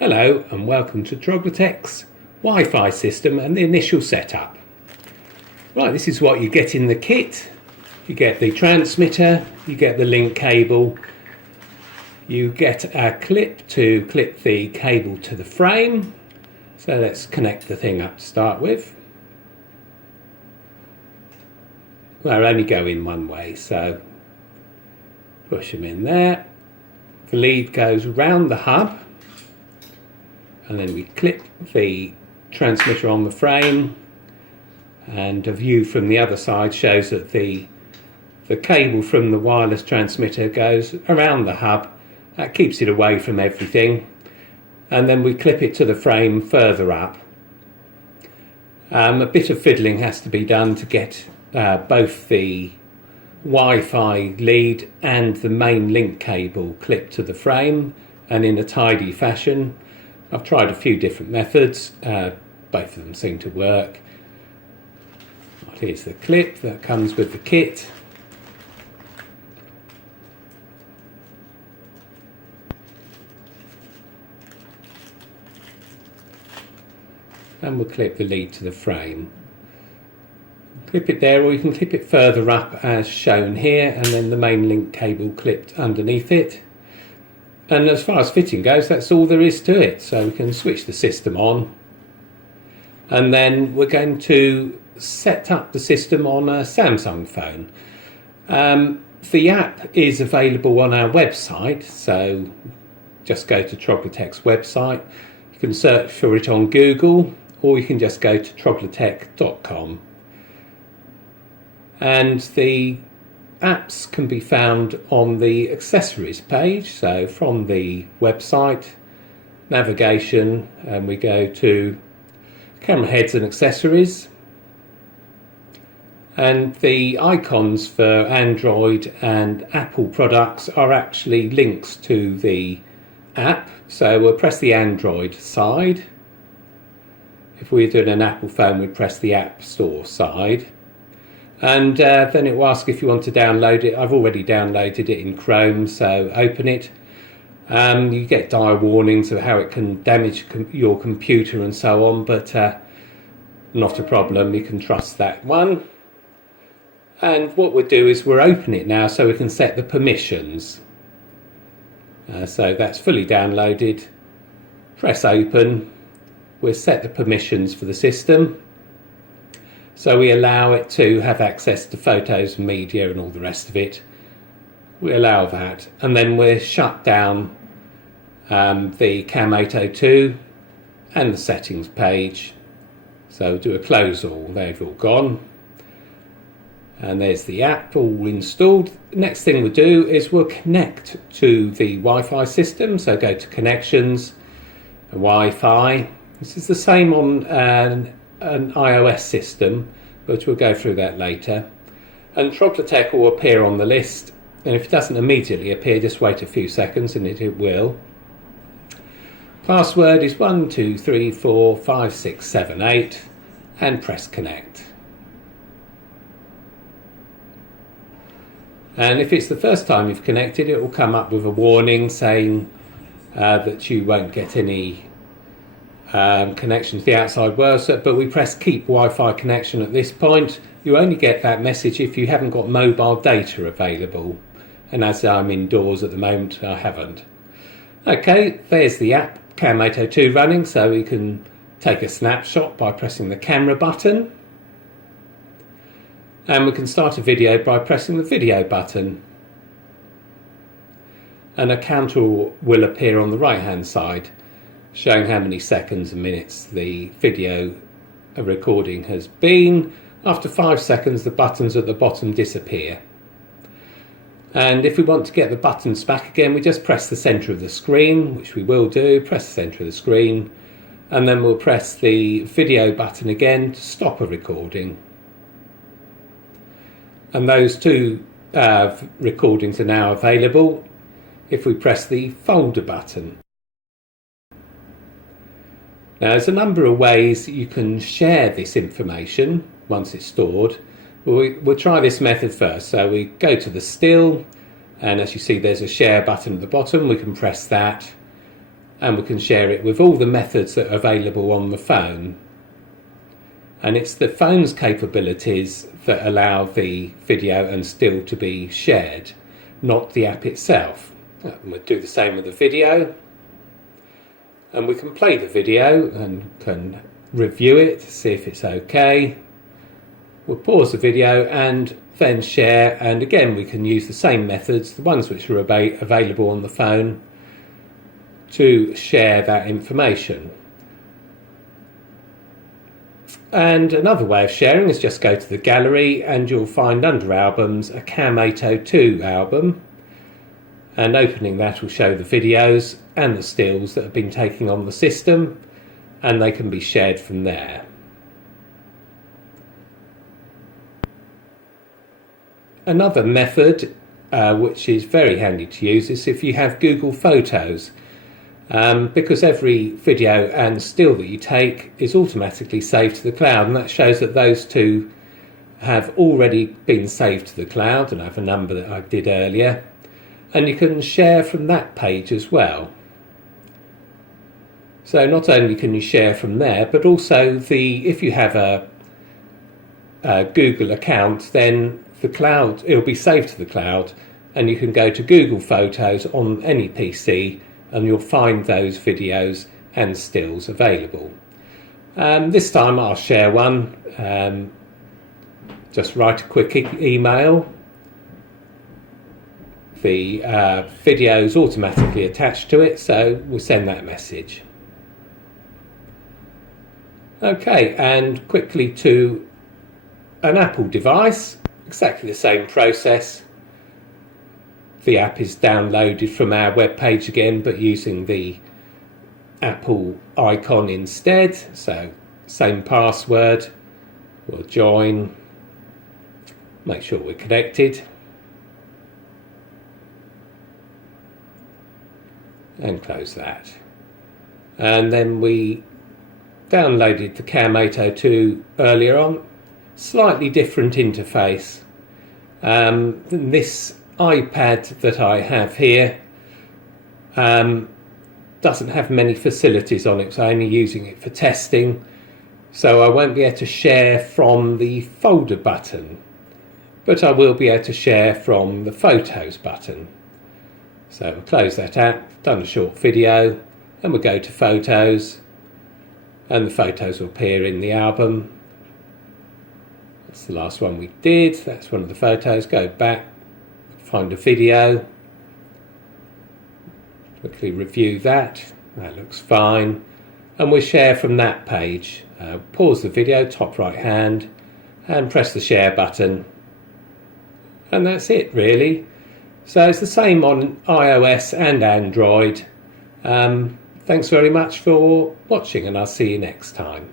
Hello and welcome to Troglotech's Wi-Fi system and the initial setup. Right, this is what you get in the kit. You get the transmitter, you get the link cable, you get a clip to clip the cable to the frame. So let's connect the thing up to start with. They'll only go in one way, so push them in there. The lead goes round the hub, and then we clip the transmitter on the frame, and a view from the other side shows that the cable from the wireless transmitter goes around the hub. That keeps it away from everything, and then we clip it to the frame further up. A bit of fiddling has to be done to get both the Wi-Fi lead and the main link cable clipped to the frame and in a tidy fashion. I've tried a few different methods, both of them seem to work. Here's the clip that comes with the kit. And we'll clip the lead to the frame. Clip it there, or you can clip it further up as shown here, and then the main link cable clipped underneath it. And as far as fitting goes, that's all there is to it. So we can switch the system on, and then we're going to set up the system on a Samsung phone. The app is available on our website, so just go to Troglotech's website. You can search for it on Google, or you can just go to troglotech.com. And the apps can be found on the accessories page. So from the website, navigation, and we go to camera heads and accessories. And the icons for Android and Apple products are actually links to the app. So we'll press the Android side. If we're doing an Apple phone, we press the App Store side. And then it will ask if you want to download it. I've already downloaded it in Chrome, so open it. You get dire warnings of how it can damage your computer and so on, but not a problem, you can trust that one. And what we'll do is we'll open it now so we can set the permissions. So that's fully downloaded. Press open. We'll set the permissions for the system. So we allow it to have access to photos, media and all the rest of it. We allow that, and then we'll shut down the Cam 802 and the settings page. So do a close all, they've all gone. And there's the app all installed. Next thing we'll do is we'll connect to the Wi-Fi system. So go to connections, Wi-Fi. This is the same on an iOS system, but we'll go through that later. And Troglotech will appear on the list, and if it doesn't immediately appear, just wait a few seconds and it will. Password is 12345678 and press connect. And if it's the first time you've connected, it will come up with a warning saying that you won't get any connection to the outside world, but we press keep Wi-Fi connection at this point. You only get that message if you haven't got mobile data available, and as I'm indoors at the moment, I haven't. Okay, there's the app Cam 802 running, so we can take a snapshot by pressing the camera button, and we can start a video by pressing the video button, and a counter will appear on the right hand side showing how many seconds and minutes the video recording has been. After 5 seconds, the buttons at the bottom disappear. And if we want to get the buttons back again, we just press the centre of the screen, which we will do, press the centre of the screen, and then we'll press the video button again to stop a recording. And those two recordings are now available if we press the folder button. Now, there's a number of ways you can share this information once it's stored. We'll try this method first. So we go to the still, and as you see there's a share button at the bottom. We can press that, and we can share it with all the methods that are available on the phone. And it's the phone's capabilities that allow the video and still to be shared, not the app itself. We'll do the same with the video, and we can play the video and can review it, see if it's okay. We'll pause the video and then share, and again we can use the same methods, the ones which are available on the phone, to share that information. And another way of sharing is just go to the gallery and you'll find under albums a Cam 802 album, and opening that will show the videos and the stills that have been taken on the system, and they can be shared from there. Another method which is very handy to use is if you have Google Photos, because every video and still that you take is automatically saved to the cloud, and that shows that those two have already been saved to the cloud, and I have a number that I did earlier, and you can share from that page as well. So not only can you share from there, but also if you have a Google account, then the cloud, it'll be saved to the cloud, and you can go to Google Photos on any PC and you'll find those videos and stills available. This time I'll share one. Just write a quick email. The video is automatically attached to it, so we'll send that message. Okay, and quickly to an Apple device, exactly the same process. The app is downloaded from our web page again, but using the Apple icon instead. So same password, we'll join, make sure we're connected, and close that. And then we downloaded the Cam 802 earlier on. Slightly different interface. This iPad that I have here doesn't have many facilities on it, so I'm only using it for testing, so I won't be able to share from the folder button, but I will be able to share from the Photos button. So we'll close that app, done a short video, and we'll go to Photos, and the photos will appear in the album. That's the last one we did, that's one of the photos. Go back, find a video, quickly review that, that looks fine, and we'll share from that page. Pause the video, top right hand, and press the share button, and that's it really. So it's the same on iOS and Android. Thanks very much for watching, and I'll see you next time.